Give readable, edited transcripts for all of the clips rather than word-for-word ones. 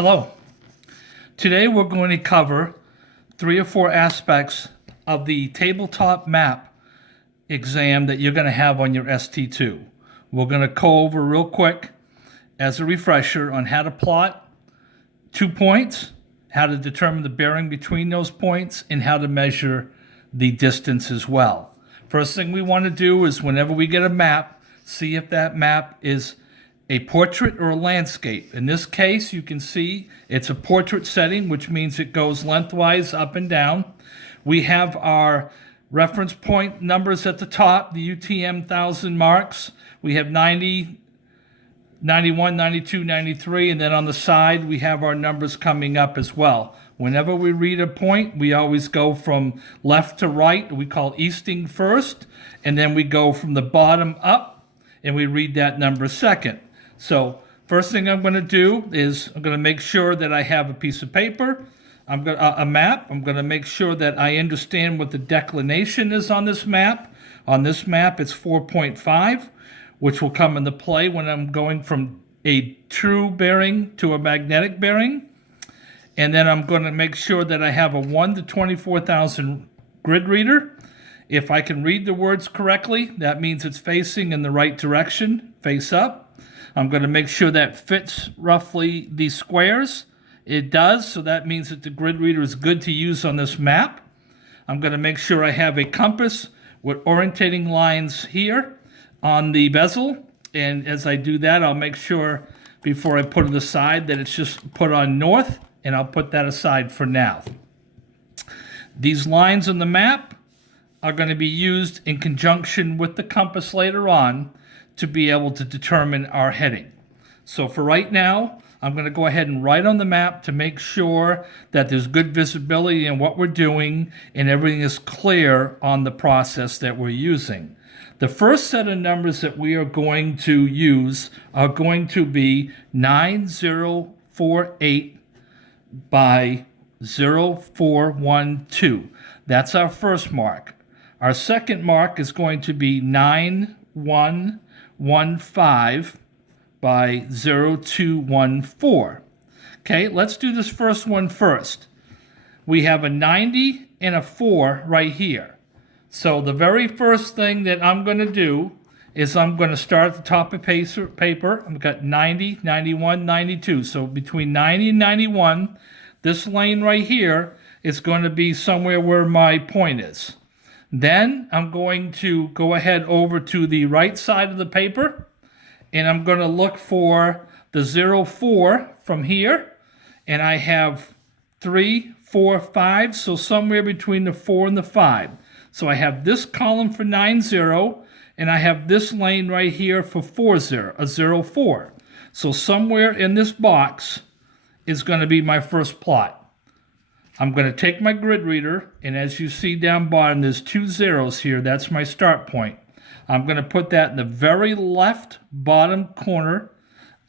Hello. Today we're going to cover 3 or 4 aspects of the tabletop map exam that you're going to have on your ST2. We're going to go over real quick as a refresher on how to plot 2 points, how to determine the bearing between those points, and how to measure the distance as well. First thing we want to do is whenever we get a map, see if that map is a portrait or a landscape. In this case, you can see it's a portrait setting, which means it goes lengthwise up and down. We have our reference point numbers at the top, the UTM 1000 marks. We have 90, 91, 92, 93, and then on the side we have our numbers coming up as well. Whenever we read a point, we always go from left to right. We call easting first, and then we go from the bottom up, and we read that number second. So first thing I'm going to do is I'm going to make sure that I have a piece of paper, a map. I'm going to make sure that I understand what the declination is on this map. On this map, it's 4.5, which will come into play when I'm going from a true bearing to a magnetic bearing. And then I'm going to make sure that I have a 1 to 24,000 grid reader. If I can read the words correctly, that means it's facing in the right direction, face up. I'm going to make sure that fits roughly these squares. It does, so that means that the grid reader is good to use on this map. I'm going to make sure I have a compass with orientating lines here on the bezel. And as I do that, I'll make sure before I put it aside that it's just put on north, and I'll put that aside for now. These lines on the map are going to be used in conjunction with the compass later on to be able to determine our heading. So for right now, I'm going to go ahead and write on the map to make sure that there's good visibility in what we're doing and everything is clear on the process that we're using. The first set of numbers that we are going to use are going to be 9048 by 0412. That's our first mark. Our second mark is going to be 9115 by 0214. Okay, let's do this first one first. We have a 90 and a 4 right here. So the very first thing that I'm going to do is I'm going to start at the top of paper. I've got 90, 91, 92. So between 90 and 91, this lane right here is going to be somewhere where my point is. Then I'm going to go ahead over to the right side of the paper, and I'm going to look for the 04 from here, and I have 3, 4, 5, so somewhere between the 4 and the 5. So I have this column for 90, and I have this lane right here for 04. So somewhere in this box is going to be my first plot. I'm going to take my grid reader, and as you see down bottom, there's 2 zeros here. That's my start point. I'm going to put that in the very left bottom corner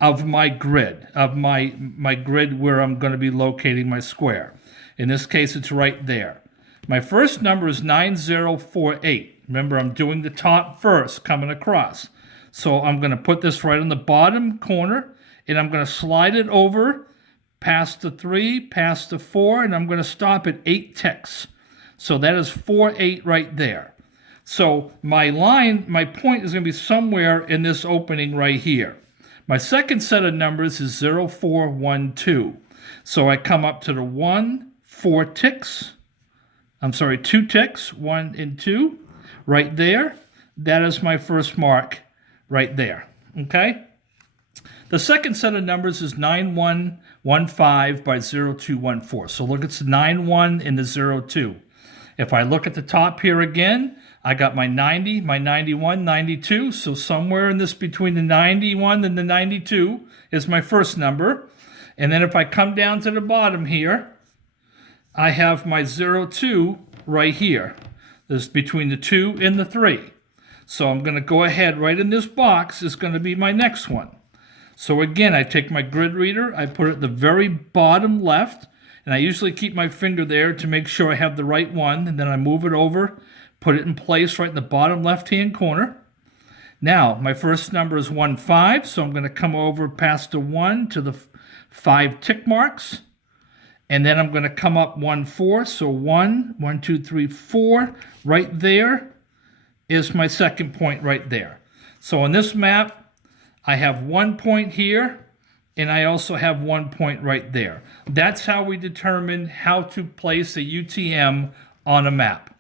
of my grid, my grid where I'm going to be locating my square. In this case, it's right there. My first number is 9048. Remember, I'm doing the top first, coming across. So I'm going to put this right on the bottom corner, and I'm going to slide it over past the 3, past the 4, and I'm going to stop at 8 ticks. So that is 48 right there. So my point is going to be somewhere in this opening right here. My second set of numbers is 0412. So I come up to the 2 ticks, 1 and 2, right there. That is my first mark right there, okay? The second set of numbers is 9115 by 0214. So look, it's the 91 and the 02. If I look at the top here again, I got my 90, my 91, 92. So somewhere in this between the 91 and the 92 is my first number. And then if I come down to the bottom here, I have my 02 right here. This is between the 2 and the 3. So I'm going to go ahead right in this box is going to be my next one. So again, I take my grid reader, I put it at the very bottom left, and I usually keep my finger there to make sure I have the right one, and then I move it over, put it in place right in the bottom left-hand corner. Now, my first number is 15, so I'm going to come over past the 1 to the 5 tick marks. And then I'm going to come up 1, 4. So 1, 1, 2, 3, 4. Right there is my second point right there. So on this map, I have 1 point here, and I also have 1 point right there. That's how we determine how to place a UTM on a map.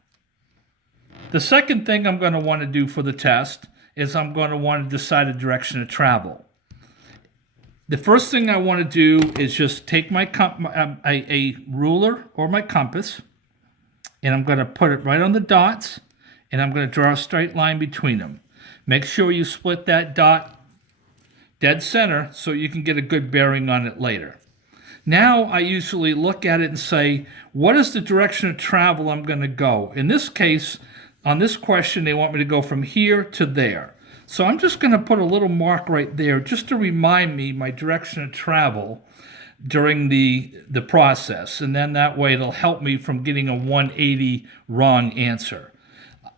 The second thing I'm going to want to do for the test is I'm going to want to decide a direction of travel. The first thing I want to do is just take my a ruler or my compass, and I'm going to put it right on the dots, and I'm going to draw a straight line between them. Make sure you split that dot dead center so you can get a good bearing on it later. Now I usually look at it and say, what is the direction of travel I'm going to go? In this case, on this question, they want me to go from here to there. So I'm just going to put a little mark right there just to remind me my direction of travel during the process. And then that way it'll help me from getting a 180 wrong answer.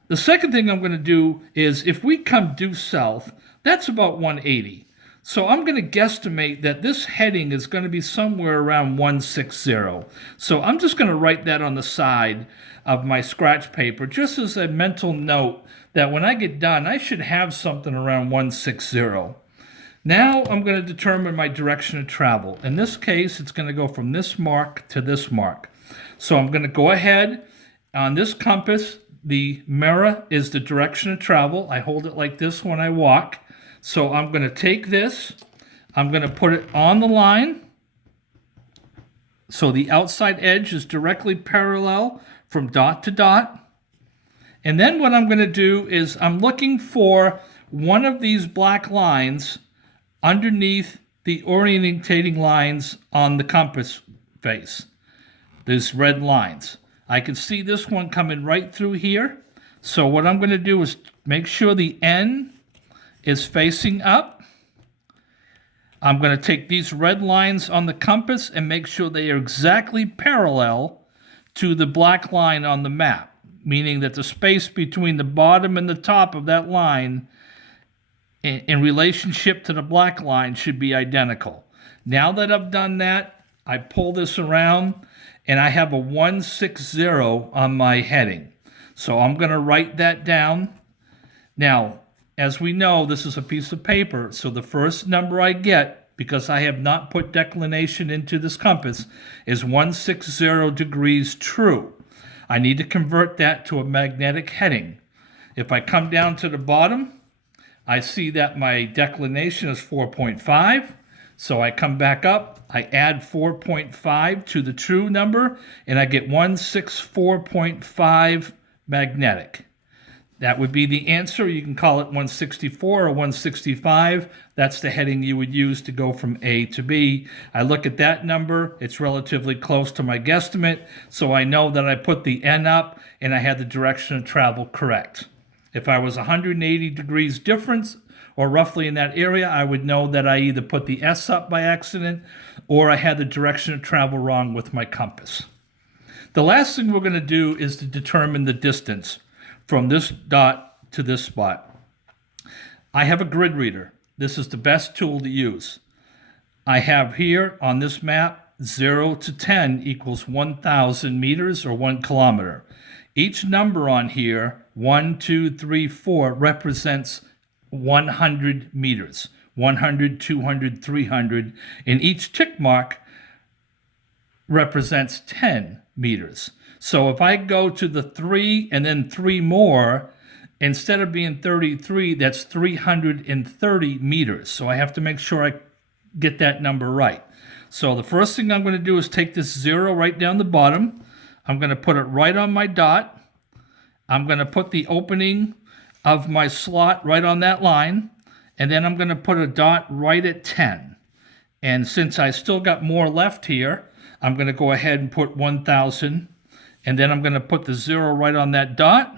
The second thing I'm going to do is if we come due south, that's about 180. So I'm going to guesstimate that this heading is going to be somewhere around 160. So I'm just going to write that on the side of my scratch paper just as a mental note that when I get done, I should have something around 160. Now I'm going to determine my direction of travel. In this case, it's going to go from this mark to this mark. So I'm going to go ahead on this compass. The mirror is the direction of travel. I hold it like this when I walk. So I'm going to take this, I'm going to put it on the line. So the outside edge is directly parallel from dot to dot. And then what I'm going to do is I'm looking for one of these black lines underneath the orientating lines on the compass face. These red lines. I can see this one coming right through here. So what I'm going to do is make sure the N is facing up. I'm going to take these red lines on the compass and make sure they are exactly parallel to the black line on the map, meaning that the space between the bottom and the top of that line in relationship to the black line should be identical. Now that I've done that, I pull this around and I have a 160 on my heading. So I'm going to write that down. Now, as we know, this is a piece of paper, so the first number I get, because I have not put declination into this compass, is 160 degrees true. I need to convert that to a magnetic heading. If I come down to the bottom, I see that my declination is 4.5, so I come back up, I add 4.5 to the true number, and I get 164.5 magnetic. That would be the answer. You can call it 164 or 165. That's the heading you would use to go from A to B. I look at that number. It's relatively close to my guesstimate, so I know that I put the N up and I had the direction of travel correct. If I was 180 degrees difference, or roughly in that area, I would know that I either put the S up by accident or I had the direction of travel wrong with my compass. The last thing we're going to do is to determine the distance from this dot to this spot. I have a grid reader. This is the best tool to use. I have here on this map 0 to 10 equals 1,000 meters or 1 kilometer. Each number on here, 1, 2, 3, 4, represents 100 meters. 100, 200, 300, and each tick mark represents 10 meters. So if I go to the 3 and then 3 more, instead of being 33, that's 330 meters. So I have to make sure I get that number right. So the first thing I'm going to do is take this 0 right down the bottom. I'm going to put it right on my dot. I'm going to put the opening of my slot right on that line. And then I'm going to put a dot right at 10. And since I still got more left here, I'm going to go ahead and put 1,000. And then I'm going to put the 0 right on that dot.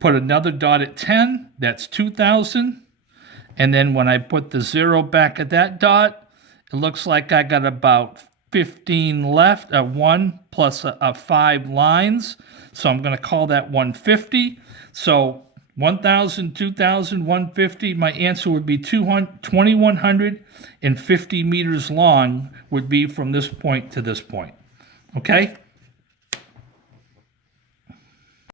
Put another dot at 10. That's 2,000. And then when I put the 0 back at that dot, it looks like I got about 15 left, 1 plus 5 lines. So I'm going to call that 150. So 1,000, 2,000, 150. My answer would be 2,150 meters long would be from this point to this point. Okay?